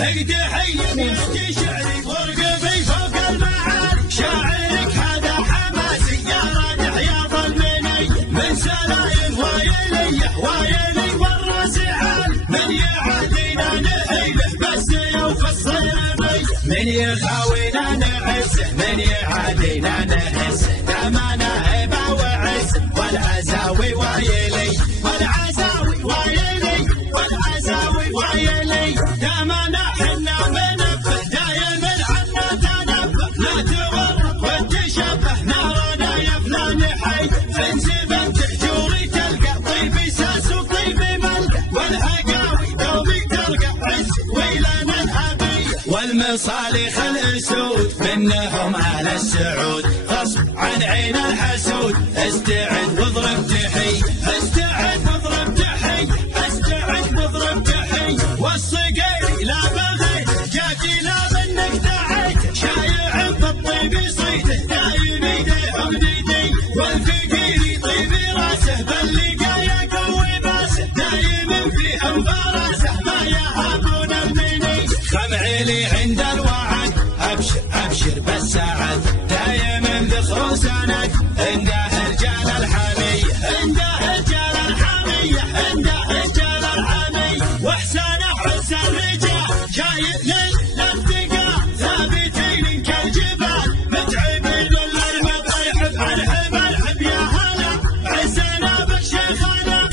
اقدحي بيدي شعري وارقبي فوق المعالي، شاعرك هذا حماسي يا رادح يا ظلمني، من سلايم وايلي والراس عالي، من يعادينا نهيله بس يوفي الصيرمي، من يخاوينا نعزه من يعادينا نهزه، دامنا هبه وعزه والعزاوي وايلي دامنا حنا بنفه دايم عنا تنبه، لا تورط وتشبه نارنا يا فلان حي، فانزبن تحجوري تلقى طيبي ساس وطيبي ملقى، والهقاوي دوبي ترقى عز ويلنا الهبي، والمصالح الاسود منهم على السعود، غصب عن عين الحسود، استعد واضرب تحي والصقيري لا بغيت جاكي لا منك دعيت، شايع بالطيب صيته دايم يديهم نيدي، والفقيري طيب راسه باللقا يقوي باسه، دايم فيهم فراسه ما يهابون المني، خمعيلي عند الوعد ابشر بالسعد، دايم ذخر سند عنده رجال الحميه واحسانه حس الرجال، جاي للانتقاء ثابتين كالجبال، متعبين للرهب الحب يا هلا، عزنا بالشيخانه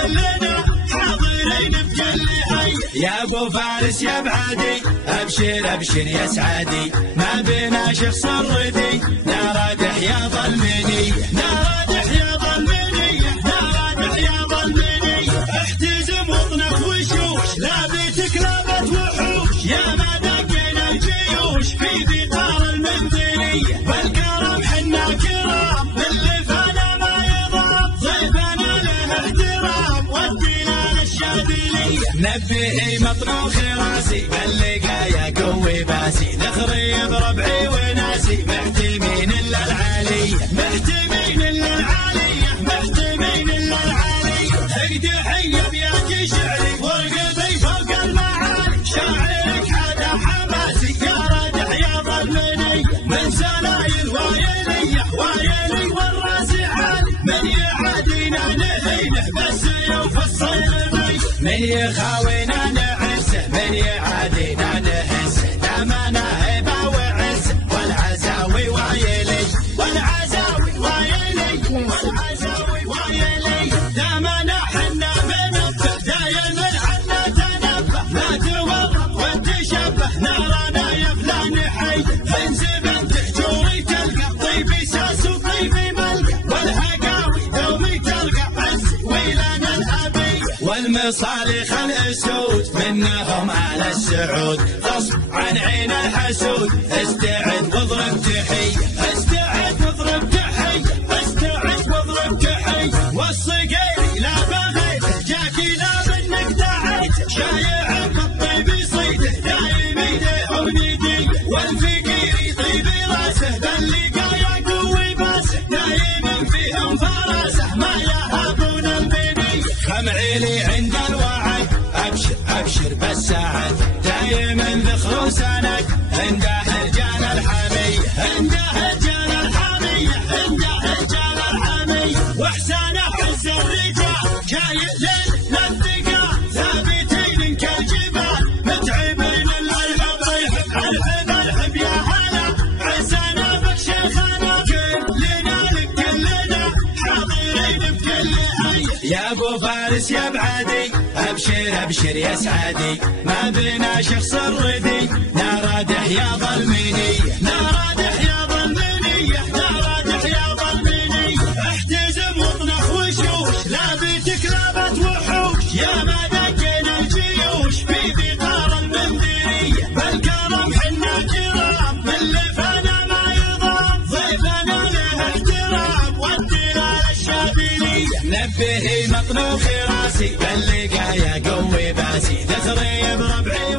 كلنا حاضرين بكل حي، يا ابو فارس يا بعدي ابشر يا سعدي، ما بينا شخص الردي، نارادح يا ظلمني احتزم وطنك وشوش، لا بيتك لابت وحوش، يا ما دقينا الجيوش في بقار المنزلية، بالكرم حنا كرام اللي فانا ما يضام، ضيفنا له احترام ودينا للشاذلية، نبهي مطروخ راسي باللقا يا قوي باسي، ذخري بربعي وناسي محتمين الا العالية اقدحي بيدي شعري وارقبي فوق المعالي، شاعرك هذا حماسي يا رادح يا ظلمني، من سلايل وايلي والراس عالي، من يعادينا نهيله بس يوفي الصيرمي، من يخاوينا نعزه من يعادينا نهزه، دامنا هبه وعزه والعزاوي وايلي دامنا حنا بنفه دايم عنا تنبه، لا تورط وتشبه نارنا يا فلان حي، فانزبن تحجوري تلقى طيبي ساس وطيبي ملقى، والهقاوي دومي تلقى عز ويلنا الهبي، والمصالح الاسود منهم على السعود، غصب عن عين الحسود، استعد واضرب تحي والصقيري لا بغيت جاكي لا منك دعيت، شايع بالطيب صيته دايم يديهم نيدي، والفقيري طيب راسه باللقا يقوي باسه، دايم فيهم فراسه ما يهابون المني، خمعيلي عند الوعد ابشر بالسعد، دايم ذخر سند عنده رجال الحميه واحسانه حس الرجال، جاي للانتقاء ثابتين كالجبال، متعبين الحب يا هلا، عزنا بالشيخانه كلنا حاضرين بكل حي، يا ابو فارس يا بعدي ابشر يا سعدي، ما بينا شخص الردي، نارادح يا ظلمني احتزم وطنك وشوش، لا بيتك لابت وحوش، يا ما دقينا الجيوش في بقار المنزلية، بالكرم حنا كرام اللي فانا ما يضام، ضيفنا له احترام ودينا للشاذلية، نبهي مطروخ راسي باللقا يا قوي باسي، ذخري بربعي